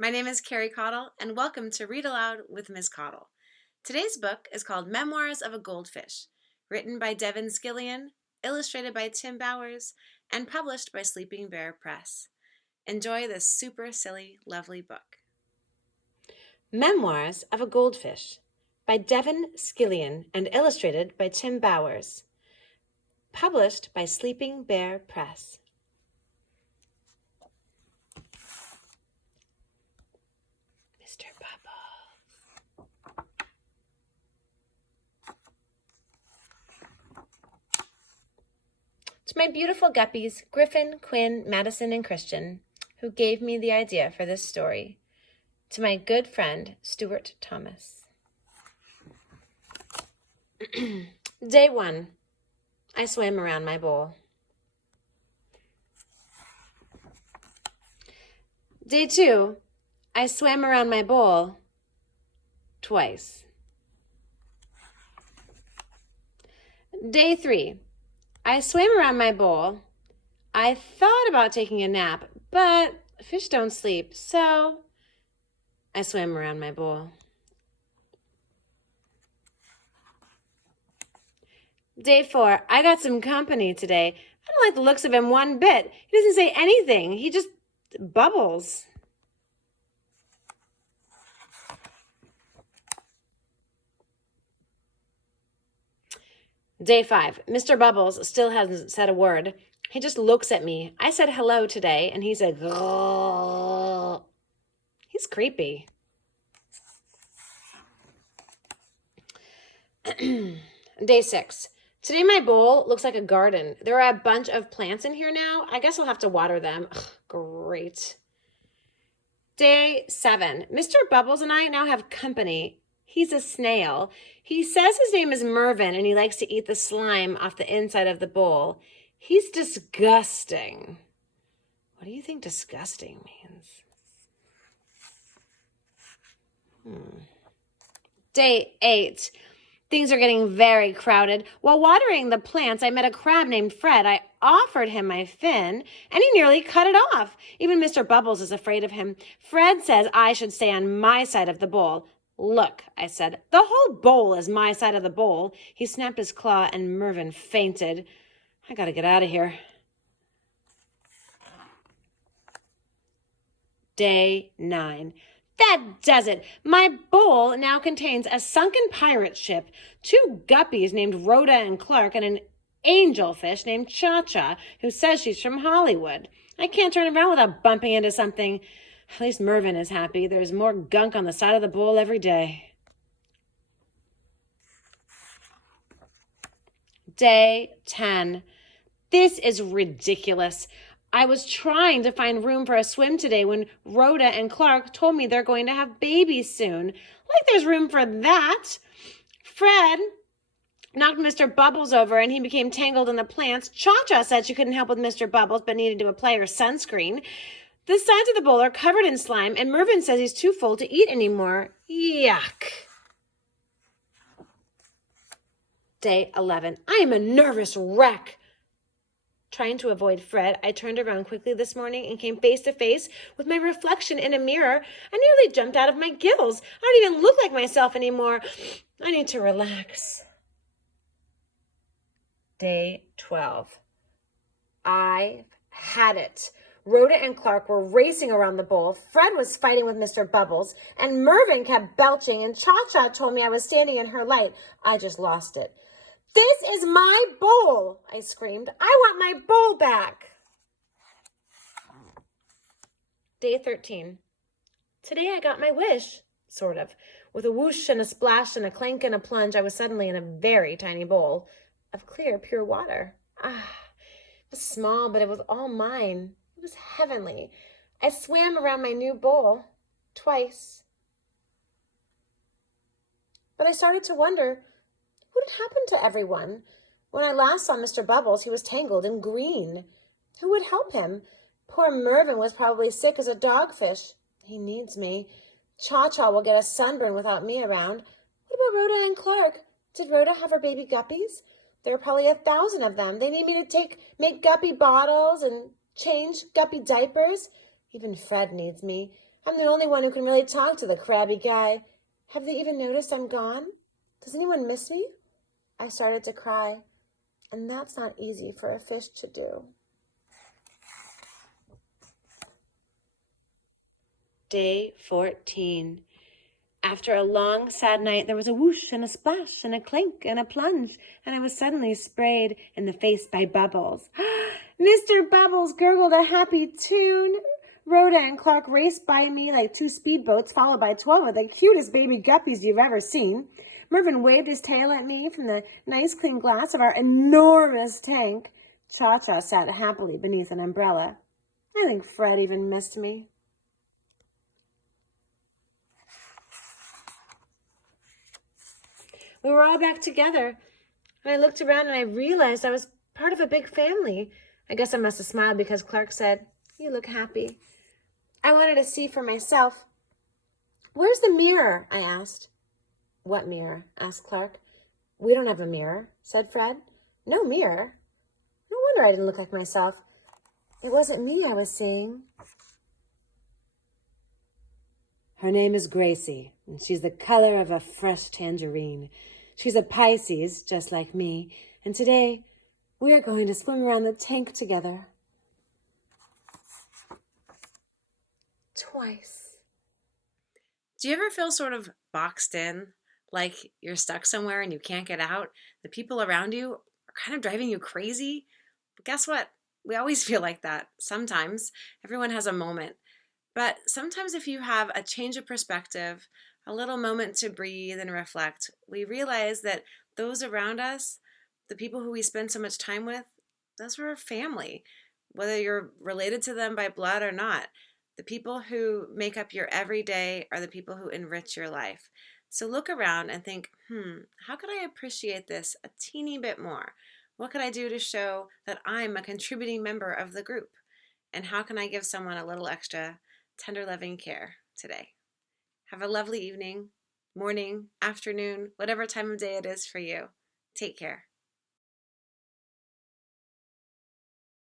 My name is Carrie Caudle, and welcome to Read Aloud with Ms. Caudle. Today's book is called Memoirs of a Goldfish, written by Devin Scillian, illustrated by Tim Bowers, and published by Sleeping Bear Press. Enjoy this super silly, lovely book. Memoirs of a Goldfish by Devin Scillian and illustrated by Tim Bowers, published by Sleeping Bear Press. Mr. Bubbles. To my beautiful guppies, Griffin, Quinn, Madison, and Christian, who gave me the idea for this story. To my good friend, Stuart Thomas. Day 1. I swam around my bowl. Day 2. I swam around my bowl twice. Day 3. I swam around my bowl. I thought about taking a nap, but fish don't sleep, so I swam around my bowl. Day 4. I got some company today. I don't like the looks of him one bit. He doesn't say anything. He just bubbles. Day 5. Mr. Bubbles still hasn't said a word. He just looks at me. I said hello today, and he said, "Grrr." He's creepy. Day 6. Today my bowl looks like a garden. There are a bunch of plants in here now. I guess I'll have to water them. Ugh, great. Day 7. Mr. Bubbles and I now have company. He's a snail. He says his name is Mervin and he likes to eat the slime off the inside of the bowl. He's disgusting. What do you think disgusting means? Day 8. Things are getting very crowded. While watering the plants, I met a crab named Fred. I offered him my fin, and he nearly cut it off. Even Mr. Bubbles is afraid of him. Fred says I should stay on my side of the bowl. Look, I said, the whole bowl is my side of the bowl. He snapped his claw, and Mervin fainted. I gotta get out of here. Day 9. That does it. My bowl now contains a sunken pirate ship, 2 guppies named Rhoda and Clark, and an angelfish named Cha-Cha, who says she's from Hollywood. I can't turn around without bumping into something. At least Mervin is happy. There's more gunk on the side of the bowl every day. Day 10. This is ridiculous. I was trying to find room for a swim today when Rhoda and Clark told me they're going to have babies soon. Like there's room for that. Fred knocked Mr. Bubbles over and he became tangled in the plants. Cha-Cha said she couldn't help with Mr. Bubbles but needed to apply her sunscreen. The sides of the bowl are covered in slime and Mervin says he's too full to eat anymore. Yuck. Day 11. I am a nervous wreck. Trying to avoid Fred, I turned around quickly this morning and came face to face with my reflection in a mirror. I nearly jumped out of my gills. I don't even look like myself anymore. I need to relax. Day 12. I've had it. Rhoda and Clark were racing around the bowl. Fred was fighting with Mr. Bubbles, and Mervin kept belching, and Cha-Cha told me I was standing in her light. I just lost it. This is my bowl, I screamed. I want my bowl back. Day 13. Today I got my wish, sort of. With a whoosh and a splash and a clank and a plunge, I was suddenly in a very tiny bowl of clear, pure water. It was small, but it was all mine. It was heavenly. I swam around my new bowl twice. But I started to wonder, what had happened to everyone? When I last saw Mr. Bubbles, he was tangled in green. Who would help him? Poor Mervin was probably sick as a dogfish. He needs me. Cha-Cha will get a sunburn without me around. What about Rhoda and Clark? Did Rhoda have her baby guppies? There are probably 1,000 of them. They need me to make guppy bottles and change guppy diapers. Even Fred needs me. I'm the only one who can really talk to the crabby guy. Have they even noticed I'm gone? Does anyone miss me? I started to cry, and that's not easy for a fish to do. Day 14. After a long, sad night, there was a whoosh and a splash and a clink and a plunge, and I was suddenly sprayed in the face by Bubbles. Mr. Bubbles gurgled a happy tune. Rhoda and Clark raced by me like two speedboats, followed by 12 of the cutest baby guppies you've ever seen. Mervyn waved his tail at me from the nice clean glass of our enormous tank. Cha-Cha sat happily beneath an umbrella. I think Fred even missed me. We were all back together, and I looked around and I realized I was part of a big family. I guess I must have smiled because Clark said, "You look happy." I wanted to see for myself. "Where's the mirror?" I asked. "What mirror?" asked Clark. "We don't have a mirror," said Fred. "No mirror? No wonder I didn't look like myself. It wasn't me I was seeing." Her name is Gracie, and she's the color of a fresh tangerine. She's a Pisces, just like me, and today we are going to swim around the tank together. Twice. Do you ever feel sort of boxed in, like you're stuck somewhere and you can't get out? The people around you are kind of driving you crazy? But guess what? We always feel like that. Sometimes. Everyone has a moment. But sometimes if you have a change of perspective, a little moment to breathe and reflect, we realize that those around us, the people who we spend so much time with, those are our family, whether you're related to them by blood or not. The people who make up your everyday are the people who enrich your life. So look around and think, how could I appreciate this a teeny bit more? What could I do to show that I'm a contributing member of the group? And how can I give someone a little extra tender, loving care today? Have a lovely evening, morning, afternoon, whatever time of day it is for you. Take care.